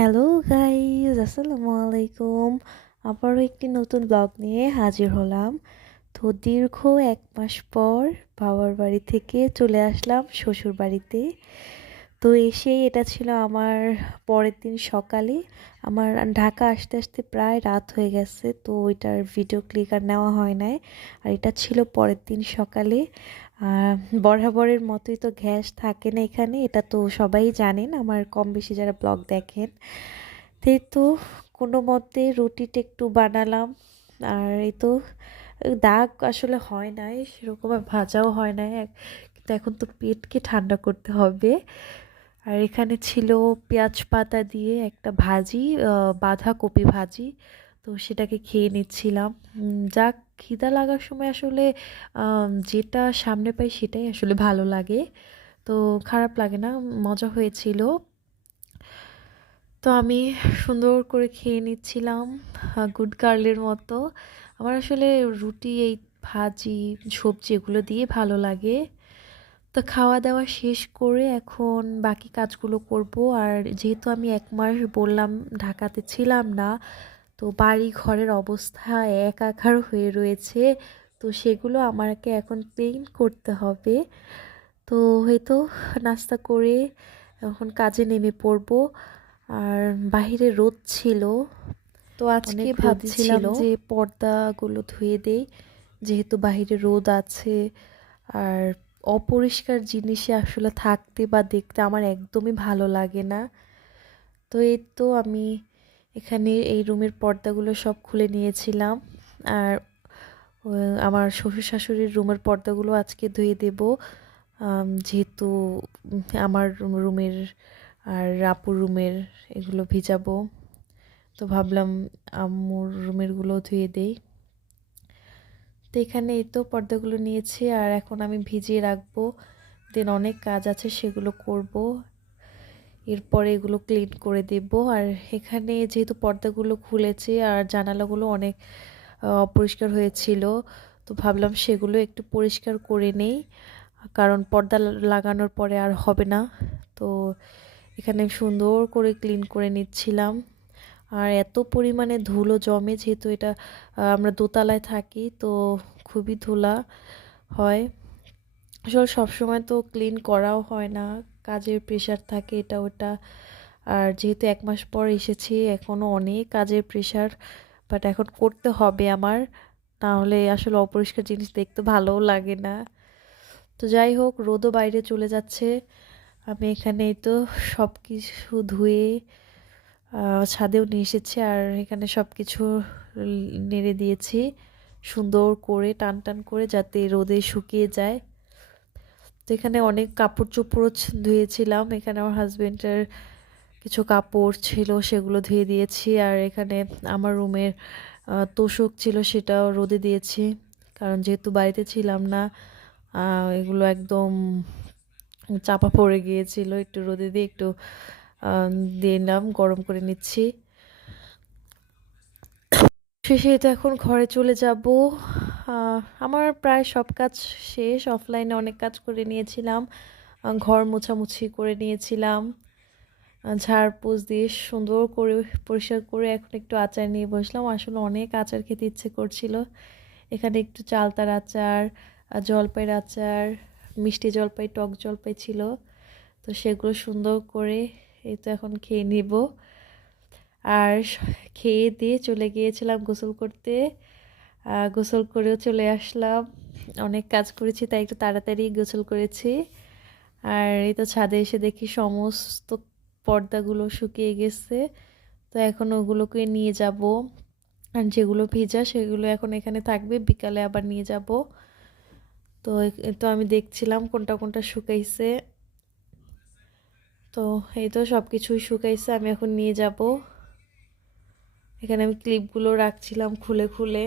Hello guys, আসসালামু আলাইকুম। আবারও একটি নতুন ব্লগ নিয়ে হাজির হলাম। তো দীর্ঘ 1 মাস পর বাবার বাড়ি থেকে চলে আসলাম শ্বশুর বাড়িতে। তো এসেই এটা ছিল আমার পরের দিন সকালে। আমার ঢাকা আসতে আসতে প্রায় রাত হয়ে গেছে, তো ওইটার ভিডিও ক্লিক আর নেওয়া হয় নাই। আর এটা ছিল পরের দিন সকালে। আর বরাবরের মতোই তো গ্যাস থাকে না এখানে, এটা তো সবাই জানেন, আমার কম বেশি যারা ব্লগ দেখেন। এই তো কোনো মতে রুটিটা একটু বানালাম। আর এই তো দাগ আসলে হয় নাই সেরকম, আর ভাজাও হয় নাই কিন্তু এখন তো পেটকে ঠান্ডা করতে হবে। আর এখানে ছিল পেঁয়াজ পাতা দিয়ে একটা ভাজি, বাঁধাকপি ভাজি। তো সেটাকে খেয়ে নিচ্ছিলাম। যাক, খিদা লাগার সময় আসলে যেটা সামনে পাই সেটাই আসলে ভালো লাগে। তো খারাপ লাগে না, মজা হয়েছিল। তো আমি সুন্দর করে খেয়ে নিচ্ছিলাম গুড গার্লের মতো। আমার আসলে রুটি, এই ভাজি, সবজি এগুলো দিয়ে ভালো লাগে। তো খাওয়া দাওয়া শেষ করে এখন বাকি কাজগুলো করব। আর যেহেতু আমি 1 মাস বললাম ঢাকাতে ছিলাম না, তো বাড়ি ঘরের অবস্থা একাকার হয়ে রয়েছে। তো সেগুলো আমাকে এখন ক্লিন করতে হবে। তো হয়তো নাস্তা করে এখন কাজে নেমে পড়ব। আর বাহিরে রোদ ছিল, তো আজকে অনেক রোদই ভাবছিলাম ছিল। যে পর্দাগুলো ধুয়ে দেই, যেহেতু বাহিরে রোদ আছে। আর অপরিষ্কার জিনিসে আসলে থাকতে বা দেখতে আমার একদমই ভালো লাগে না। তো এই তো আমি এখানে এই রুমের পর্দাগুলো সব খুলে নিয়েছিলাম। আর আমার শ্বশুর শাশুড়ির রুমের পর্দাগুলো আজকে ধুয়ে দেব। যেহেতু আমার রুমের আর আপুর রুমের এগুলো ভিজাবো, তো ভাবলাম আম্মুর রুমেরগুলো ধুয়ে দেই। তো এখানে এই তো পর্দাগুলো নিয়েছি, আর এখন আমি ভিজিয়ে রাখবো। দেন অনেক কাজ আছে, সেগুলো করব। এরপরে এগুলো ক্লিন করে দেব। আর এখানে যেহেতু পর্দাগুলো খুলেছে আর জানালাগুলো অনেক অপরিষ্কার হয়েছিল, তো ভাবলাম সেগুলো একটু পরিষ্কার করে নেই, কারণ পর্দা লাগানোর পরে আর হবে না। তো এখানে সুন্দর করে ক্লিন করে নিচ্ছিলাম। আর এত পরিমাণে ধুলো জমে, যেহেতু এটা আমরা দোতলায় থাকি, তো খুবই ধুলা হয়। আসলে সবসময় তো ক্লিন করাও হয় না, কাজের প্রেশার থাকে এটা ওটা। আর যেহেতু 1 মাস পর এসেছি, এখনও অনেক কাজের প্রেশার, বাট এখন করতে হবে আমার, তাহলে আসলে অপরিষ্কার জিনিস দেখতে ভালোও লাগে না। তো যাই হোক, রোদও বাইরে চলে যাচ্ছে। আমি এখানে এই তো সব কিছু ধুয়ে ছাদেও নিয়ে এসেছি, আর এখানে সব কিছু নেড়ে দিয়েছি সুন্দর করে, টান টান করে, যাতে রোদে শুকিয়ে যায়। তো এখানে অনেক কাপড় চোপড়ও ধুয়েছিলাম। এখানে আমার হাজবেন্ডের কিছু কাপড় ছিল, সেগুলো ধুয়ে দিয়েছি। আর এখানে আমার রুমের তোশক ছিল, সেটাও রোদে দিয়েছি, কারণ যেহেতু বাড়িতে ছিলাম না, এগুলো একদম চাপা পড়ে গিয়েছিল। একটু রোদে দিয়ে একটু দিলাম, গরম করে নিচ্ছি। শেষে তো এখন ঘরে চলে যাব। আমার প্রায় সব কাজ শেষ, অফলাইনে অনেক কাজ করে নিয়েছিলাম। ঘর মোছামুছি করে নিয়েছিলাম, ঝাড়পোছ দিয়ে সুন্দর করে পরিষ্কার করে এখন একটু আচার নিয়ে বসলাম। আসলে অনেক আচার খেতে ইচ্ছে করছিল। এখানে একটু চালতার আচার, জলপাইয়ের আচার, মিষ্টি জলপাই, টক জলপাই ছিল। তো সেগুলো সুন্দর করে এই তো এখন খেয়ে নিব। আর খেয়ে দিয়ে চলে গিয়েছিলাম গোসল করতে। গোসল করেও চলে আসলাম। অনেক কাজ করেছি, তাই একটু তাড়াতাড়ি গোসল করেছি। আর এই তো ছাদে এসে দেখি সমস্ত পর্দাগুলো শুকিয়ে গেছে। তো এখন ওগুলোকে নিয়ে যাব। আর যেগুলো ভেজা সেগুলো এখন এখানে থাকবে, বিকালে আবার নিয়ে যাব। তো তো আমি দেখছিলাম কোনটা কোনটা শুকাইছে। তো এই তো সব কিছুই শুকাইছে, আমি এখন নিয়ে যাব। এখানে আমি ক্লিপগুলো রাখছিলাম খুলে খুলে।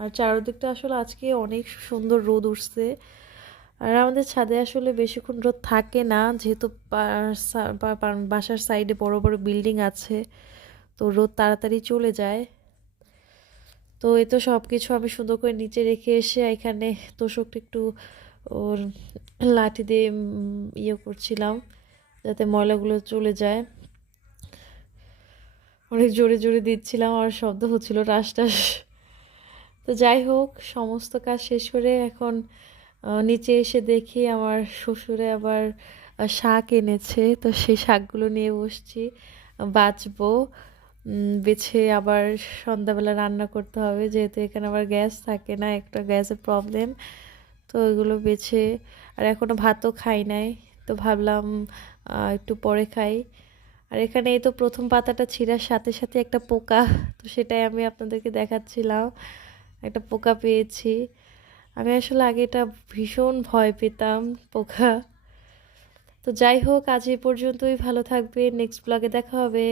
আর চারদিকটা আসলে আজকে অনেক সুন্দর রোদ উঠছে। আর আমাদের ছাদে আসলে বেশিক্ষণ রোদ থাকে না, যেহেতু বাসার সাইডে বড় বড় বিল্ডিং আছে, তো রোদ তাড়াতাড়ি চলে যায়। তো এই তো সব কিছু আমি সুন্দর করে নিচে রেখে এসে এখানে তোশকটা একটু ওর লাঠি দিয়ে ইয়ে করছিলাম, যাতে ময়লাগুলো চলে যায়। অনেক জোরে জোরে দিচ্ছিলাম আর শব্দ হচ্ছিল টাস টাস। তো যাই হোক, সমস্ত কাজ শেষ করে এখন নিচে এসে দেখি আমার শ্বশুরে আবার শাক এনেছে, তো সেই শাকগুলো নিয়ে বসছি বাছবো। বেছে আবার সন্ধ্যাবেলা রান্না করতে হবে, যেহেতু এখানে আবার গ্যাস থাকে না, একটা গ্যাসের প্রবলেম। তো ওইগুলো বেছে, আর এখনো ভাতও খাই নাই, তো ভাবলাম একটু পরে খাই। আর এখানে এই তো প্রথম পাতাটা ছিঁড়ার সাথে সাথে একটা পোকা, তো সেটাই আমি আপনাদেরকে দেখাচ্ছিলাম। একটা পোকা পেয়েছি। আমি আসলে আগে এটা ভীষণ ভয় পেতাম, পোকা। তো যাই হোক, আজ এই পর্যন্তই। ভালো থাকবে, নেক্সট ব্লগে দেখা হবে।